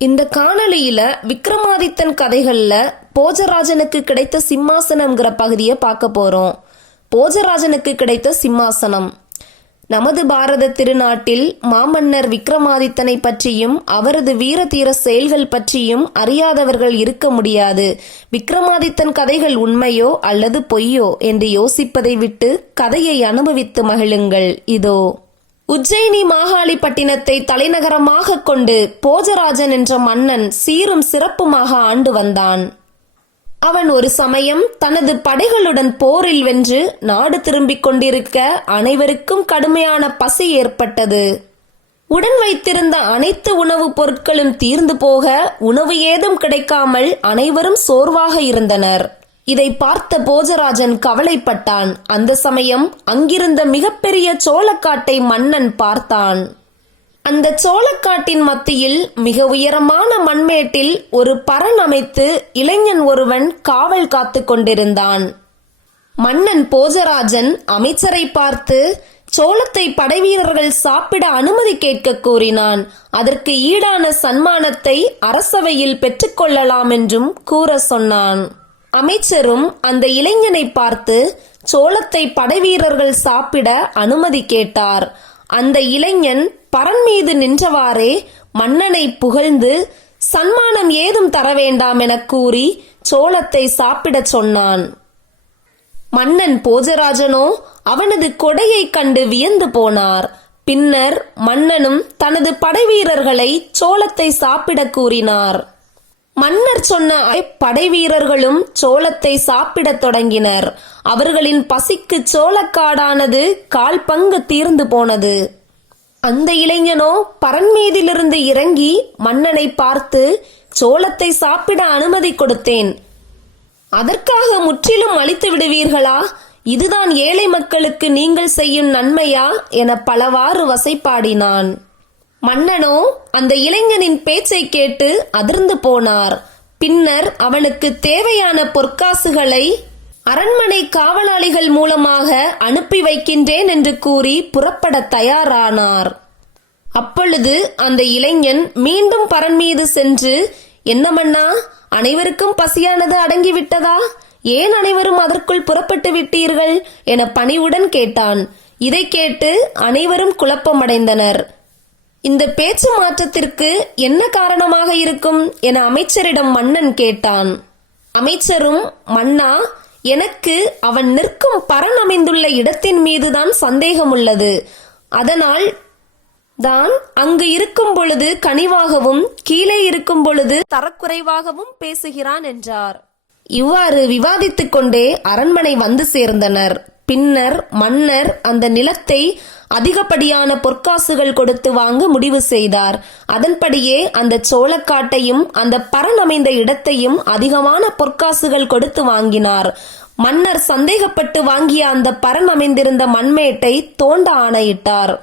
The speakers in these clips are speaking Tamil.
இந்த காணொளியில விக்ரமாதித்தன் கதைகள்ல போஜராஜனுக்கு கிடைத்த சிம்மாசனம்ங்கிற பகுதியை பார்க்க போறோம். போஜராஜனுக்கு கிடைத்த சிம்மாசனம். நமது பாரத திருநாட்டில் மாமன்னர் விக்ரமாதித்தனை பற்றியும் அவரது வீர தீர செயல்கள் பற்றியும் அறியாதவர்கள் இருக்க முடியாது. விக்ரமாதித்தன் கதைகள் உண்மையோ அல்லது பொய்யோ என்று யோசிப்பதை விட்டு கதையை அனுபவித்து மகிழுங்கள். இதோ. உஜ்ஜயினி மாகாளிப்பட்டினத்தை தலைநகரமாக கொண்டு போஜராஜன் என்ற மன்னன் சீரும் சிறப்புமாக ஆண்டு வந்தான். அவன் ஒரு சமயம் தனது படைகளுடன் போரில் வென்று நாடு திரும்பிக் கொண்டிருக்க அனைவருக்கும் கடுமையான பசி ஏற்பட்டது. உடன் வைத்திருந்த அனைத்து உணவுப் பொருட்களும் தீர்ந்து போக உணவு ஏதும் கிடைக்காமல் அனைவரும் சோர்வாக இருந்தனர். இதை பார்த்த போஜராஜன் கவலைப்பட்டான். அந்த சமயம் அங்கிருந்த மிகப்பெரிய சோளக்காட்டை மன்னன் பார்த்தான். அந்த சோளக்காட்டின் மத்தியில் மிக உயரமான மண்மேட்டில் ஒரு பரண் அமைத்து இளைஞன் ஒருவன் காவல் காத்து கொண்டிருந்தான். மன்னன் போஜராஜன் அமைச்சரை பார்த்து சோளத்தை படைவீரர்கள் சாப்பிட அனுமதி கேட்க கூறினான். அதற்கு ஈடான சன்மானத்தை அரசவையில் பெற்றுக்கொள்ளலாம் என்றும் கூற சொன்னான். அமைச்சரும் அந்த இளைஞனை பார்த்து சோளத்தை படைவீரர்கள் சாப்பிட அனுமதி கேட்டார். அந்த இளைஞன் பரண் மீது நின்றவாறே மன்னனை புகழ்ந்து சன்மானம் ஏதும் தர வேண்டாம் என கூறி சோளத்தை சாப்பிடச் சொன்னான். மன்னன் போஜராஜனோ அவனது கொடையை கண்டு வியந்து போனார். பின்னர் மன்னனும் தனது படைவீரர்களை சோளத்தை சாப்பிட கூறினார். மன்னர் சொன்ன படைவீரர்களும் சோளத்தை சாப்பிடத் தொடங்கினர். அவர்களின் பசிக்கு சோளக்காடானது 1/4 பங்கு தீர்ந்து போனது. அந்த இளைஞனோ பரண் மீதிலிருந்து இறங்கி மன்னனை பார்த்து சோளத்தை சாப்பிட அனுமதி கொடுத்தேன், அதற்காக முற்றிலும் அழித்து விடுவீர்களா? இதுதான் ஏழை மக்களுக்கு நீங்கள் செய்யும் நன்மையா என பலவாறு வசைபாடினான். மன்னனோ அந்த இளைஞனின் பேச்சை கேட்டு அதிர்ந்து போனார். பின்னர் அவனுக்கு தேவையான பொற்காசுகளை அரண்மனை காவலாளிகள் மூலமாக அனுப்பி வைக்கின்றேன் என்று கூறி புறப்பட தயாரானார். அப்பொழுது அந்த இளைஞன் மீண்டும் பரண் மீது சென்று, என்ன மன்னா, அனைவருக்கும் பசியானது அடங்கிவிட்டதா? ஏன் அனைவரும் அதற்குள் புறப்பட்டு விட்டீர்கள் என பணிவுடன் கேட்டான். இதை கேட்டு அனைவரும் குழப்பமடைந்தனர். இந்த பேச்சு மாற்றத்திற்கு என்ன காரணமாக இருக்கும் என அமைச்சரிடம் மன்னன் கேட்டான். அமைச்சரும், மன்னா, எனக்கு அவன் நிற்கும் பரண் அமைந்துள்ள இடத்தின் மீதுதான் சந்தேகம் உள்ளது. அதனால் தான் அங்கு இருக்கும் பொழுது கனிவாகவும் கீழே இருக்கும் பொழுது தரக்குறைவாகவும் பேசுகிறான் என்றார். இவ்வாறு விவாதித்துக் கொண்டே அரண்மனை வந்து சேர்ந்தனர். பின்னர் மன்னர் அந்த நிலத்தை அதிகப்படியான பொற்காசுகள் கொடுத்து வாங்க முடிவு செய்தார். அதன்படியே அந்த சோளக்காட்டையும் அந்த பரண் அமைந்த இடத்தையும் அதிகமான பொற்காசுகள் கொடுத்து வாங்கினார். மன்னர் சந்தேகப்பட்டு வாங்கிய அந்த பரண் அமைந்திருந்த மண்மேட்டை தோண்ட ஆணையிட்டார்.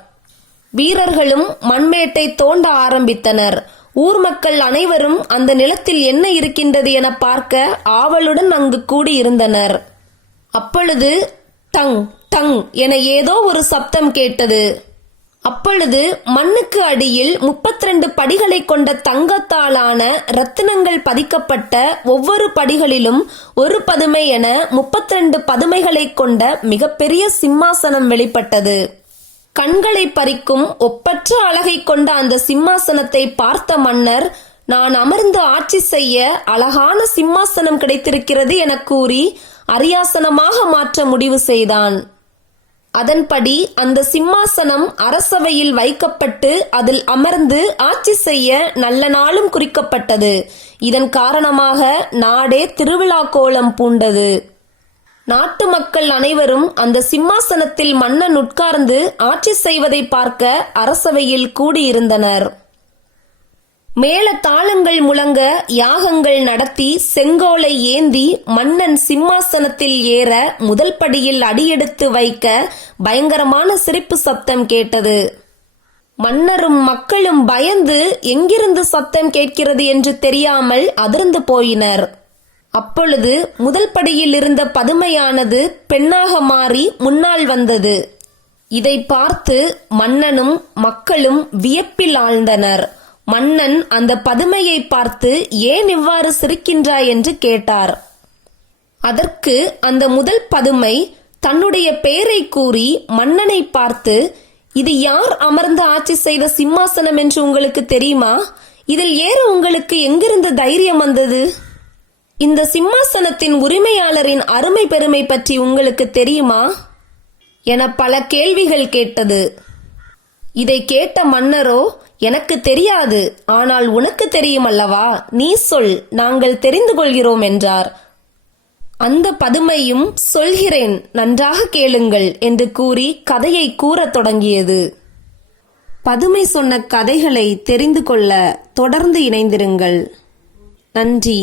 வீரர்களும் மண்மேட்டை தோண்ட ஆரம்பித்தனர். ஊர் மக்கள் அனைவரும் அந்த நிலத்தில் என்ன இருக்கின்றது என பார்க்க ஆவலுடன் அங்கு கூடியிருந்தனர். அப்பொழுது டங் டங் என ஏதோ ஒரு சப்தம் கேட்டது. அப்பொழுது மண்ணுக்கு அடியில் 32 படிகளை கொண்ட தங்கத்தாலான ரத்தினங்கள் பதிக்கப்பட்ட ஒவ்வொரு படிகளிலும் ஒரு பதுமை என 32 பதுமைகளை கொண்ட மிகப்பெரிய சிம்மாசனம் வெளிப்பட்டது. கண்களை பறிக்கும் ஒப்பற்ற அழகை கொண்ட அந்த சிம்மாசனத்தை பார்த்த மன்னர், நான் அமர்ந்து ஆட்சி செய்ய அழகான சிம்மாசனம் கிடைத்திருக்கிறது என கூறி அரியாசனமாக மாற்ற முடிவு செய்தான். அதன்படி அந்த சிம்மாசனம் அரசவையில் வைக்கப்பட்டு அதில் அமர்ந்து ஆட்சி செய்ய நல்ல நாளும் குறிக்கப்பட்டது. இதன் காரணமாக நாடே திருவிழா கோலம் பூண்டது. நாட்டு மக்கள் அனைவரும் அந்த சிம்மாசனத்தில் மன்னன் உட்கார்ந்து ஆட்சி செய்வதை பார்க்க அரசவையில் கூடியிருந்தனர். மேல தாளங்கள் முழங்க யாகங்கள் நடத்தி செங்கோலை ஏந்தி மன்னன் சிம்மாசனத்தில் ஏற முதல் படியில் அடியெடுத்து வைக்க பயங்கரமான சிரிப்பு சப்தம் கேட்டது. மன்னரும் மக்களும் பயந்து எங்கிருந்து சத்தம் கேட்கிறது என்று தெரியாமல் அதிர்ந்து போயினர். அப்பொழுது முதல் படியில் இருந்த பதுமையானது பெண்ணாக மாறி முன்னால் வந்தது. இதை பார்த்து மன்னனும் மக்களும் வியப்பில் ஆழ்ந்தனர். மன்னன் அந்த பதுமையை பார்த்து ஏன் இவ்வாறு சிரிக்கின்றாய் என்று கேட்டார். அதற்கு அந்த முதல் பதுமை தன்னுடைய பெயரை கூறி மன்னனை பார்த்து, இது யார் அமர்ந்து ஆட்சி செய்த சிம்மாசனம் என்று உங்களுக்கு தெரியுமா? இதில் ஏற உங்களுக்கு எங்கிருந்து தைரியம் வந்தது? இந்த சிம்மாசனத்தின் உரிமையாளரின் அருமை பெருமை பற்றி உங்களுக்கு தெரியுமா என பல கேள்விகள் கேட்டது. இதை கேட்ட மன்னரோ, எனக்கு தெரியாது, ஆனால் உனக்கு தெரியும் அல்லவா, நீ சொல், நாங்கள் தெரிந்து கொள்கிறோம் என்றார். அந்த பதுமையும் சொல்கிறேன், நன்றாக கேளுங்கள் என்று கூறி கதையை கூறத் தொடங்கியது. பதுமை சொன்ன கதைகளை தெரிந்து கொள்ள தொடர்ந்து இணைந்திருங்கள். நன்றி.